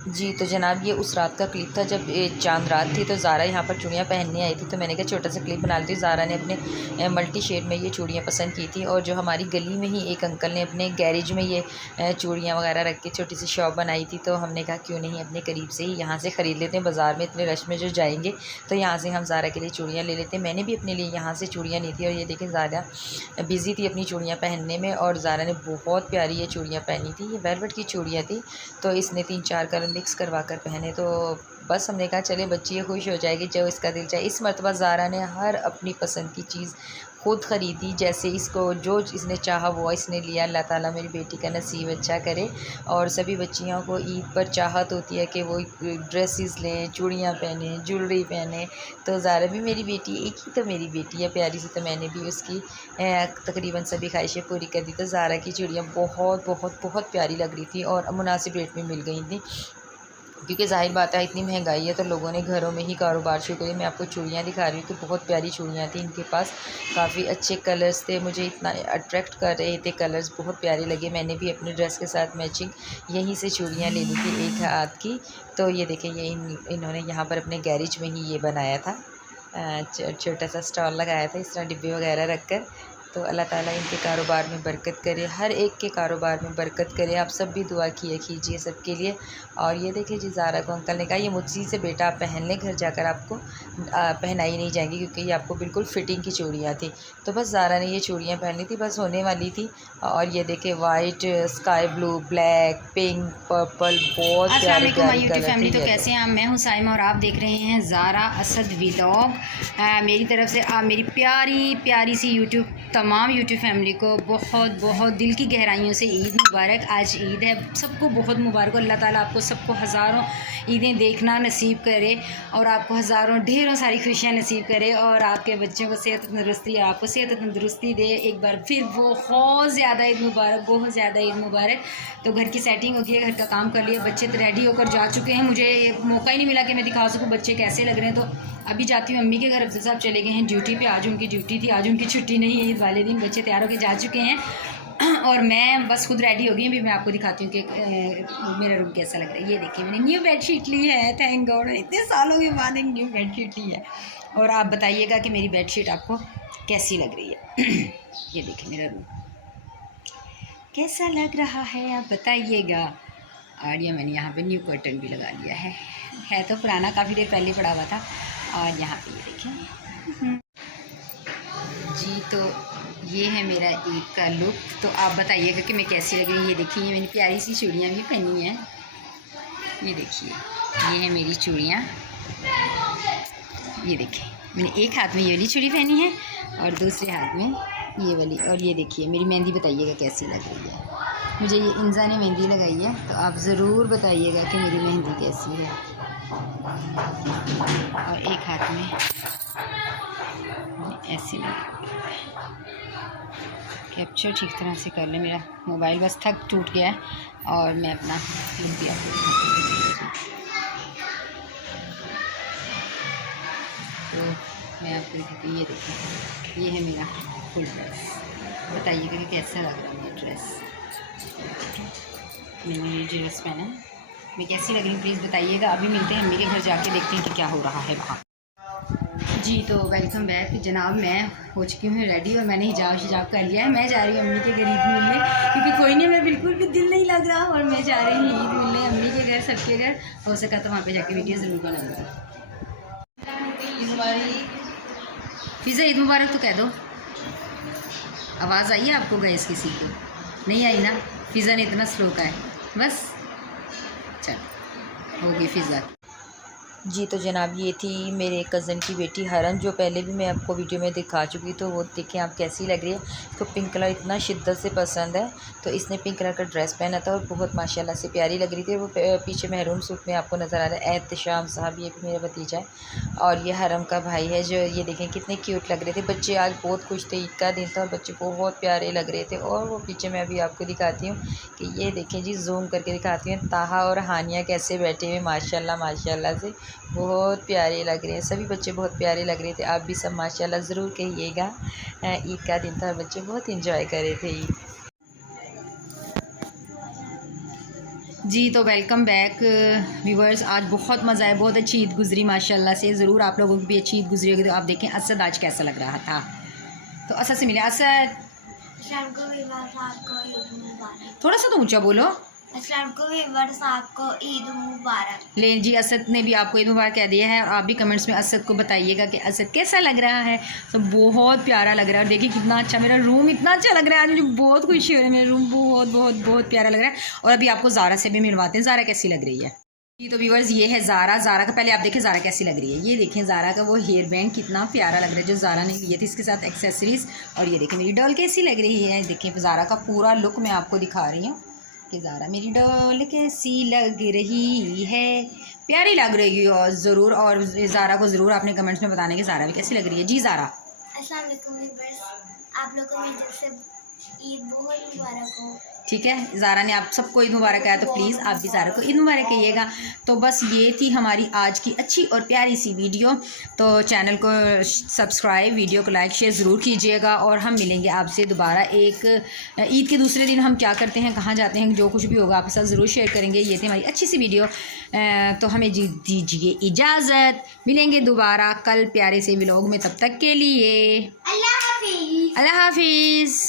जी, तो जनाब ये उस रात का क्लिप था जब चाँद रात थी, तो ज़ारा यहाँ पर चूड़ियाँ पहनने आई थी। तो मैंने कहा छोटा सा क्लिप बना लेती हूँ। ज़ारा ने अपने मल्टी शेड में ये चूड़ियाँ पसंद की थी, और जो हमारी गली में ही एक अंकल ने अपने गैरेज में ये चूड़ियाँ वगैरह रख के छोटी सी शॉप बनाई थी। तो हमने कहा क्यों नहीं अपने करीब से ही यहाँ से ख़रीद लेते हैं, बाज़ार में इतने रश में जो जाएँगे तो यहाँ से हम ज़ारा के लिए चूड़ियाँ ले लेते हैं। मैंने भी अपने लिए यहाँ से चूड़ियाँ ली थी, और ये देखें ज़ारा बिज़ी थी अपनी चूड़ियाँ पहनने में, और ज़ारा ने बहुत प्यारी ये चूड़ियाँ पहनी थी। ये वेलवेट की चूड़ियाँ थी, तो इसने 3-4 कलर मिक्स करवा कर पहने। तो बस हमने कहा चले बच्ची ये खुश हो जाएगी जो इसका दिल चाहे। इस मर्तबा ज़ारा ने हर अपनी पसंद की चीज़ खुद ख़रीदी, जैसे इसको जो इसने चाहा वो इसने लिया। अल्लाह ताला मेरी बेटी का नसीब अच्छा करे। और सभी बच्चियों को ईद पर चाहत होती है कि वो ड्रेसेस लें, चूड़ियाँ पहनें, ज्वेलरी पहनें। तो ज़ारा भी मेरी बेटी, एक ही तो मेरी बेटी है प्यारी सी, तो मैंने भी उसकी तकरीबन सभी ख्वाहिशें पूरी कर दी। तो ज़ारा की चूड़ियाँ बहुत बहुत बहुत प्यारी लग रही थी, और मुनासिब रेट में मिल गई थी, क्योंकि ज़ाहिर बात है इतनी महंगाई है तो लोगों ने घरों में ही कारोबार शुरू किया। मैं आपको चूड़ियाँ दिखा रही हूँ कि बहुत प्यारी चूड़ियाँ थी इनके पास। काफ़ी अच्छे कलर्स थे, मुझे इतना अट्रैक्ट कर रहे थे कलर्स, बहुत प्यारे लगे। मैंने भी अपने ड्रेस के साथ मैचिंग यहीं से चूड़ियाँ ले ली थी एक हाथ की। तो ये देखें, ये इन्होंने यहाँ पर अपने गैरेज में ही ये बनाया था, छोटा सा स्टॉल लगाया था इस तरह डिब्बे वगैरह रख कर। तो अल्लाह ताला इनके कारोबार में बरकत करे, हर एक के कारोबार में बरकत करे। आप सब भी दुआ कीजिए सबके लिए। और ये देखिए जी, ज़ारा को अंकल ने कहा ये मुझसे से बेटा आप पहन लें, घर जाकर आपको पहनाई नहीं जाएंगी, क्योंकि ये आपको बिल्कुल फ़िटिंग की चूड़ियाँ थी। तो बस ज़ारा ने ये चूड़ियाँ पहनी थी, बस होने वाली थी। और ये देखे white, sky blue, black, pink, purple, बहुत प्यारे अस्सलाम प्यारे यूट्यूब कलर थे। फैमिली, तो कैसे हैं आप? मैं हूं साइमा और आप देख रहे हैं ज़ारा असद व्लॉग। मेरी तरफ से आप मेरी प्यारी प्यारी सी तमाम यूट्यूब फैमिली को बहुत बहुत दिल की गहराइयों से ईद मुबारक। आज ईद है, सबको बहुत मुबारक। अल्लाह ताला आपको सबको हज़ारों ईदें देखना नसीब करे, और आपको हज़ारों ढेरों सारी खुशियाँ नसीब करे, और आपके बच्चों को सेहत तंदुरुस्ती, आपको सेहत तंदुरुस्ती दे। एक बार फिर बहुत ज़्यादा ईद मुबारक, बहुत ज़्यादा ईद मुबारक। तो घर की सेटिंग होती है, घर का काम कर लिया, बच्चे तो रेडी होकर जा चुके हैं। मुझे मौका ही नहीं मिला कि मैं दिखा सकूँ बच्चे कैसे लग रहे हैं। तो अभी जाती हूँ अम्मी के घर। अफजल साहब चले गए हैं ड्यूटी पे, आज उनकी ड्यूटी थी, आज उनकी छुट्टी नहीं है ईद वाले दिन। बच्चे तैयार होकर जा चुके हैं, और मैं बस खुद रेडी हो गई। अभी मैं आपको दिखाती हूँ कि मेरा रूम कैसा लग रहा है। ये देखिए, मैंने न्यू बेडशीट ली है, थैंक गॉड, इतने सालों के बाद एक न्यू बेडशीट ली है। और आप बताइएगा कि मेरी बेडशीट आपको कैसी लग रही है। ये देखिए मेरा रूम कैसा लग रहा है, आप बताइएगा। और ये मैंने यहाँ पे न्यू कर्टन भी लगा लिया है तो पुराना, काफ़ी देर पहले पड़ा हुआ था। और यहाँ पे ये देखें जी, तो ये है मेरा ईद का लुक। तो आप बताइएगा कि मैं कैसी लग रही है। ये देखिए, ये मैंने प्यारी सी चूड़ियाँ भी पहनी हैं। ये देखिए, ये है मेरी चूड़ियाँ। ये देखिए, मैंने एक हाथ में ये वाली चूड़ी पहनी है और दूसरे हाथ में ये वाली। और ये देखिए मेरी मेहंदी, बताइएगा कैसी लग रही है। मुझे ये इंजा ने मेहंदी लगाई है, तो आप ज़रूर बताइएगा कि मेरी मेहंदी कैसी है। और एक हाथ में ऐसी लगी। कैप्चर ठीक तरह से कर ले, मेरा मोबाइल बस थक टूट गया है। और मैं अपना लुक भी आपको तो मैं आपको दिखाती हूँ। ये देखिए, ये है मेरा फुल ड्रेस। बताइएगा कि कैसा लग रहा है मेरा ड्रेस। मैंने ये ड्रेस पहना है, मैं कैसी लग रही हूँ प्लीज़ बताइएगा। अभी मिलते हैं मेरे घर, जाके देखते हैं कि क्या हो रहा है वहाँ। जी, तो वेलकम बैक जनाब। मैं हो चुकी हूँ रेडी, और मैंने हिजाब कर लिया है। मैं जा रही हूँ अम्मी के घर ईद मिलने, क्योंकि कोई नहीं, मैं बिल्कुल भी दिल नहीं लग रहा। और मैं जा रही हूँ ईद मिलने अम्मी के घर, सबके घर। हो सका तो वहाँ पे जाके वीडियो ज़रूर बनाऊँगी। फिज़ा ईद मुबारक तो कह दो। आवाज़ आई है आपको गैस किसी को? नहीं आई ना? फिज़ा ने इतना स्लो का है, बस चल होगी फिज़ा। जी, तो जनाब ये थी मेरे कज़न की बेटी हरम, जो पहले भी मैं आपको वीडियो में दिखा चुकी। तो वो देखें आप कैसी लग रही है। इसको पिंक कलर इतना शिद्दत से पसंद है, तो इसने पिंक कलर का ड्रेस पहना था और बहुत माशाल्लाह से प्यारी लग रही थी। वो पीछे महरून सूट में आपको नज़र आ रहा है एहतशाम साहब, ये भी मेरा भतीजा है। और ये हरम का भाई है, जो ये देखें कितने क्यूट लग रहे थे बच्चे। आज बहुत खुश थे, ईद का दिन था और बच्चे बहुत प्यारे लग रहे थे। और वो पीछे मैं अभी आपको दिखाती हूँ कि ये देखें जी, जूम करके दिखाती हूँ, ताहा और हानिया कैसे बैठे हुए माशाल्लाह माशाल्लाह से, बहुत प्यारे लग रहे हैं। सभी बच्चे बहुत प्यारे लग रहे थे। आप भी सब माशाल्लाह ज़रूर कहिएगा। ईद का दिन था, बच्चे बहुत इंजॉय कर रहे थे ईद। जी तो वेलकम बैक व्यूवर्स। आज बहुत मज़ा है, बहुत अच्छी ईद गुजरी माशाल्लाह से। ज़रूर आप लोगों की भी अच्छी ईद गुजरी होगी। तो आप देखें असद आज कैसा लग रहा था। तो असद से मिले। असद थोड़ा सा तो ऊंचा बोलो। आपको ईद मुबारक। ले जी, असद ने भी आपको ईद मुबारक कह दिया है। और आप भी कमेंट्स में असद को बताइएगा कि असद कैसा लग रहा है। तो बहुत प्यारा लग रहा है। और देखिए कितना अच्छा, मेरा रूम इतना अच्छा लग रहा है आज, मुझे बहुत खुशी हो रही है। मेरा रूम बहुत बहुत बहुत प्यारा लग रहा है। और अभी आपको ज़ारा से भी मिलवाते हैं, ज़ारा कैसी लग रही है। जी तो व्यूअर्स ये है ज़ारा। ज़ारा का पहले आप देखें ज़ारा कैसी लग रही है। ये देखें ज़ारा का वो हेयर बैंड कितना प्यारा लग रहा है जो ज़ारा ने लिए थे, इसके साथ एक्सेसरीज़। और ये देखें मेरी डॉल कैसी लग रही है। देखिए ज़ारा का पूरा लुक मैं आपको दिखा रही हूँ कि ज़ारा मेरी डॉल कैसी लग रही है। प्यारी लग रही है और ज़रूर। और ज़ारा को ज़रूर आपने कमेंट्स में बताने कि ज़ारा भी कैसी लग रही है। जी ज़ारा। अस्सलाम वालेकुम व्यूअर्स, आप लोगों को मेरी तरफ से ईद बहुत मुबारक हो। ठीक है, ज़ारा ने आप सबको ईद मुबारक कहा, तो प्लीज़ आप भी ज़ारा को ईद मुबारक कहिएगा। तो बस ये थी हमारी आज की अच्छी और प्यारी सी वीडियो। तो चैनल को सब्सक्राइब, वीडियो को लाइक शेयर ज़रूर कीजिएगा। और हम मिलेंगे आपसे दोबारा एक ईद के दूसरे दिन। हम क्या करते हैं, कहाँ जाते हैं, जो कुछ भी होगा आपके साथ ज़रूर शेयर करेंगे। ये थी हमारी अच्छी सी वीडियो। तो हमें दीजिए इजाज़त। मिलेंगे दोबारा कल प्यारे से व्लॉग में। तब तक के लिए अल्लाह हाफिज़। अल्लाह हाफिज़।